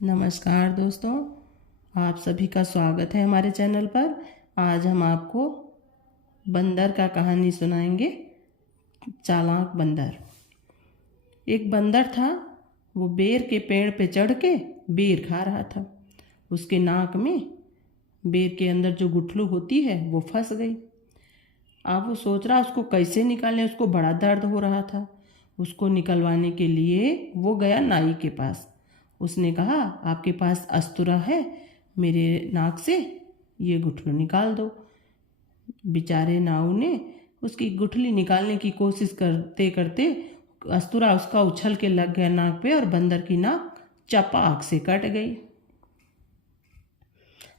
नमस्कार दोस्तों, आप सभी का स्वागत है हमारे चैनल पर। आज हम आपको बंदर का कहानी सुनाएंगे। चालाक बंदर। एक बंदर था, वो बेर के पेड़ पे चढ़ के बेर खा रहा था। उसके नाक में बेर के अंदर जो गुठलू होती है वो फंस गई। अब वो सोच रहा उसको कैसे निकालें। उसको बड़ा दर्द हो रहा था। उसको निकलवाने के लिए वो गया नाई के पास। उसने कहा, आपके पास अस्तुरा है, मेरे नाक से ये गुठली निकाल दो। बेचारे नाऊ ने उसकी गुठली निकालने की कोशिश करते करते अस्तुरा उसका उछल के लग गया नाक पे और बंदर की नाक चपाक से कट गई।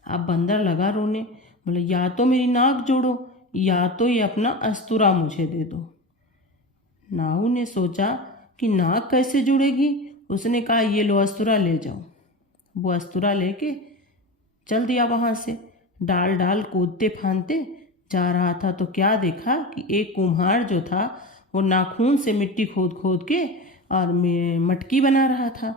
अब बंदर लगा रोने, बोले या तो मेरी नाक जोड़ो या तो ये अपना अस्तुरा मुझे दे दो। नाऊ ने सोचा कि नाक कैसे जुड़ेगी। उसने कहा, ये लो अस्तुरा ले जाओ। वो अस्तुरा लेके चल दिया वहाँ से। डाल डाल कूदते फांदते जा रहा था तो क्या देखा कि एक कुम्हार जो था वो नाखून से मिट्टी खोद खोद के और मटकी बना रहा था।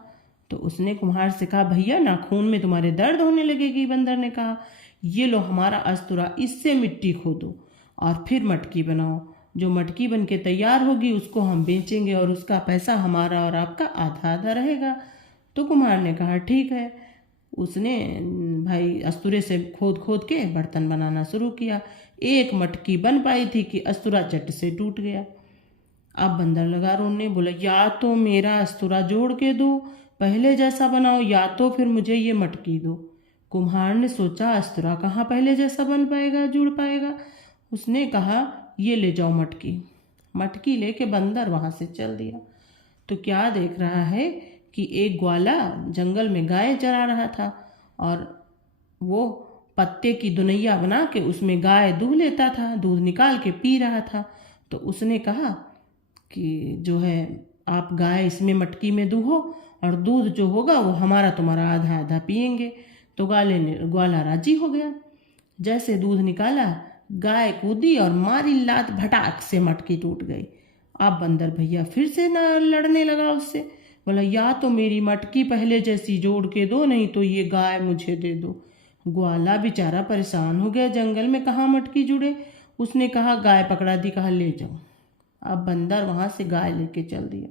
तो उसने कुम्हार से कहा, भैया नाखून में तुम्हारे दर्द होने लगेगी। बंदर ने कहा, ये लो हमारा अस्तुरा, इससे मिट्टी खोदो और फिर मटकी बनाओ। जो मटकी बन के तैयार होगी उसको हम बेचेंगे और उसका पैसा हमारा और आपका आधा आधा रहेगा। तो कुम्हार ने कहा, ठीक है। उसने भाई अस्तुरे से खोद खोद के बर्तन बनाना शुरू किया। एक मटकी बन पाई थी कि अस्तुरा चट से टूट गया। अब बंदर लगा रोने, बोला या तो मेरा अस्तुरा जोड़ के दो, पहले जैसा बनाओ, या तो फिर मुझे ये मटकी दो। कुम्हार ने सोचा, अस्तुरा कहाँ पहले जैसा बन पाएगा, जुड़ पाएगा। उसने कहा, ये ले जाओ मटकी। मटकी लेके बंदर वहाँ से चल दिया। तो क्या देख रहा है कि एक ग्वाला जंगल में गाय चरा रहा था और वो पत्ते की दुनैया बना के उसमें गाय दूध लेता था, दूध निकाल के पी रहा था। तो उसने कहा कि जो है आप गाय इसमें मटकी में दूहो और दूध जो होगा वो हमारा तुम्हारा आधा आधा पिएंगे। तो ग्वाला राजी हो गया। जैसे दूध निकाला, गाय कूदी और मारी लात, भटाक से मटकी टूट गई। अब बंदर भैया फिर से न लड़ने लगा उससे। बोला, या तो मेरी मटकी पहले जैसी जोड़ के दो, नहीं तो ये गाय मुझे दे दो। ग्वाला बेचारा परेशान हो गया, जंगल में कहाँ मटकी जुड़े। उसने कहा, गाय पकड़ा दी, कहा ले जाओ। अब बंदर वहाँ से गाय लेके चल दिया।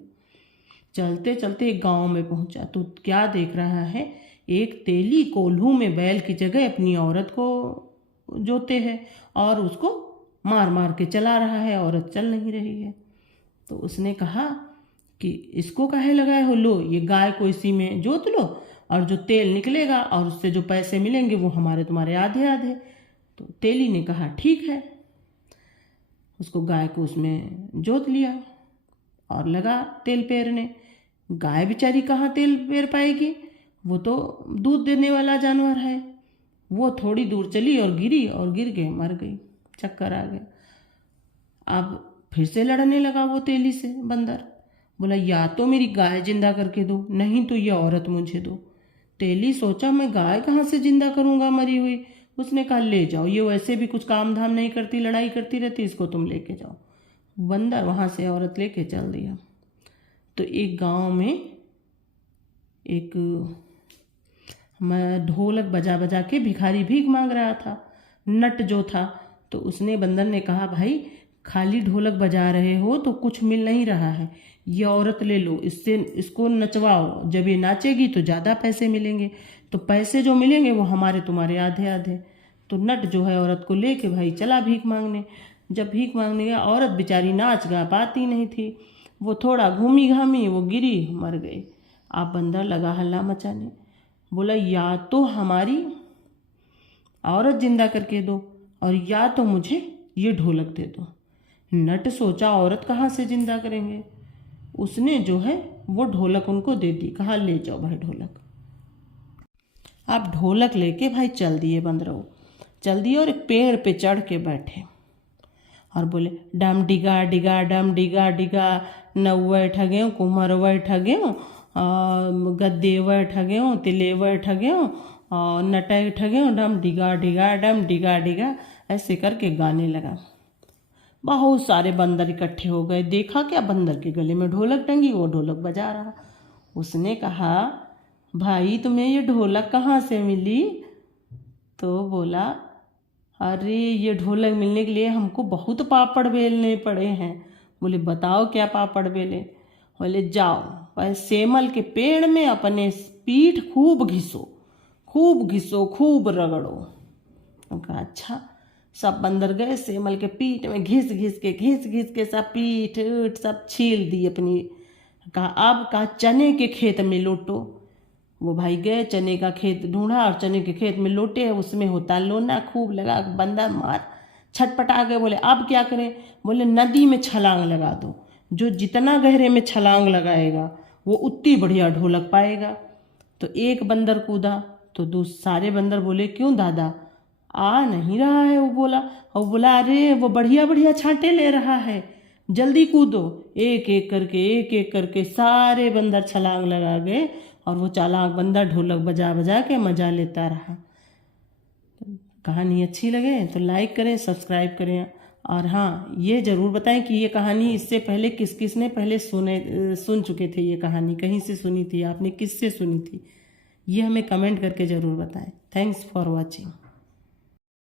चलते चलते एक गाँव में पहुँचा तो क्या देख रहा है, एक तेली कोल्हू में बैल की जगह अपनी औरत को जोते हैं और उसको मार मार के चला रहा है। औरत चल नहीं रही है। तो उसने कहा कि इसको काहे लगाए हो, लो ये गाय को इसी में जोत लो और जो तेल निकलेगा और उससे जो पैसे मिलेंगे वो हमारे तुम्हारे आधे आधे। तो तेली ने कहा, ठीक है। उसको गाय को उसमें जोत लिया और लगा तेल पेरने। गाय बेचारी कहाँ तेल पेर पाएगी, वो तो दूध देने वाला जानवर है। वो थोड़ी दूर चली और गिरी और गिर के मर गई, चक्कर आ गया। अब फिर से लड़ने लगा वो तेली से बंदर। बोला, या तो मेरी गाय जिंदा करके दो, नहीं तो ये औरत मुझे दो। तेली सोचा, मैं गाय कहाँ से जिंदा करूँगा मरी हुई। उसने कहा, ले जाओ, ये वैसे भी कुछ काम धाम नहीं करती, लड़ाई करती रहती, इसको तुम लेके जाओ। बंदर वहाँ से औरत लेके चल दिया। तो एक गांव में एक मैं ढोलक बजा बजा के भिखारी भीख मांग रहा था, नट जो था। तो उसने बंदर ने कहा, भाई खाली ढोलक बजा रहे हो तो कुछ मिल नहीं रहा है, ये औरत ले लो, इससे इसको नचवाओ, जब ये नाचेगी तो ज़्यादा पैसे मिलेंगे, तो पैसे जो मिलेंगे वो हमारे तुम्हारे आधे आधे। तो नट जो है औरत को लेके भाई चला भीख मांगने। जब भीख मांगने गया, औरत बेचारी नाच गा पाती नहीं थी, वो थोड़ा घूमी घामी, वो गिरी मर गई। आप बंदर लगा हल्ला मचाने। बोला, या तो हमारी औरत जिंदा करके दो और या तो मुझे ये ढोलक दे दो। नट सोचा, औरत कहाँ से जिंदा करेंगे। उसने जो है वो ढोलक उनको दे दी, कहा ले जाओ भाई ढोलक। आप ढोलक लेके भाई चल दिए बंदरो, चल दिए और एक पेड़ पे चढ़ के बैठे और बोले, डम डिगा डिगा डम डिगा डिगा, नौवे ठगे कुम्हरवे ठगे, गद्देवर ठगे, तिलेवर ठगे और नटे ठगे, डम डिगा डिगा डम डिगा डिगा, ऐसे करके गाने लगा। बहुत सारे बंदर इकट्ठे हो गए। देखा क्या, बंदर के गले में ढोलक टंगी, वो ढोलक बजा रहा। उसने कहा, भाई तुम्हें ये ढोलक कहाँ से मिली? तो बोला, अरे ये ढोलक मिलने के लिए हमको बहुत पापड़ बेलने पड़े हैं। बोले, बताओ क्या पापड़ बेले? बोले, जाओ पर सेमल के पेड़ में अपने पीठ खूब घिसो, खूब घिसो, खूब रगड़ो। कहा, अच्छा। सब बंदर गए, सेमल के पीठ में घिस घिस के सब पीठ उठ सब छील दी अपनी। कहा, अब कहा चने के खेत में लौटो। वो भाई गए, चने का खेत ढूंढा और चने के खेत में लौटे। उसमें होता लोना खूब लगा, बंदर मार छटपटा गए। बोले, अब क्या करें? बोले, नदी में छलांग लगा दो। जो जितना गहरे में छलांग लगाएगा वो उतनी बढ़िया ढोलक पाएगा। तो एक बंदर कूदा तो सारे बंदर बोले, क्यों दादा, आ नहीं रहा है? वो बोला, अरे वो बढ़िया बढ़िया छांटे ले रहा है, जल्दी कूदो। एक एक करके सारे बंदर छलांग लगा गए और वो चालाक बंदर ढोलक बजा बजा के मजा लेता रहा। कहानी अच्छी लगे तो लाइक करें, सब्सक्राइब करें, और हाँ ये ज़रूर बताएं कि ये कहानी इससे पहले किस किस ने पहले सुन चुके थे। ये कहानी कहीं से सुनी थी आपने, किससे सुनी थी, ये हमें कमेंट करके ज़रूर बताएं। Thanks for watching.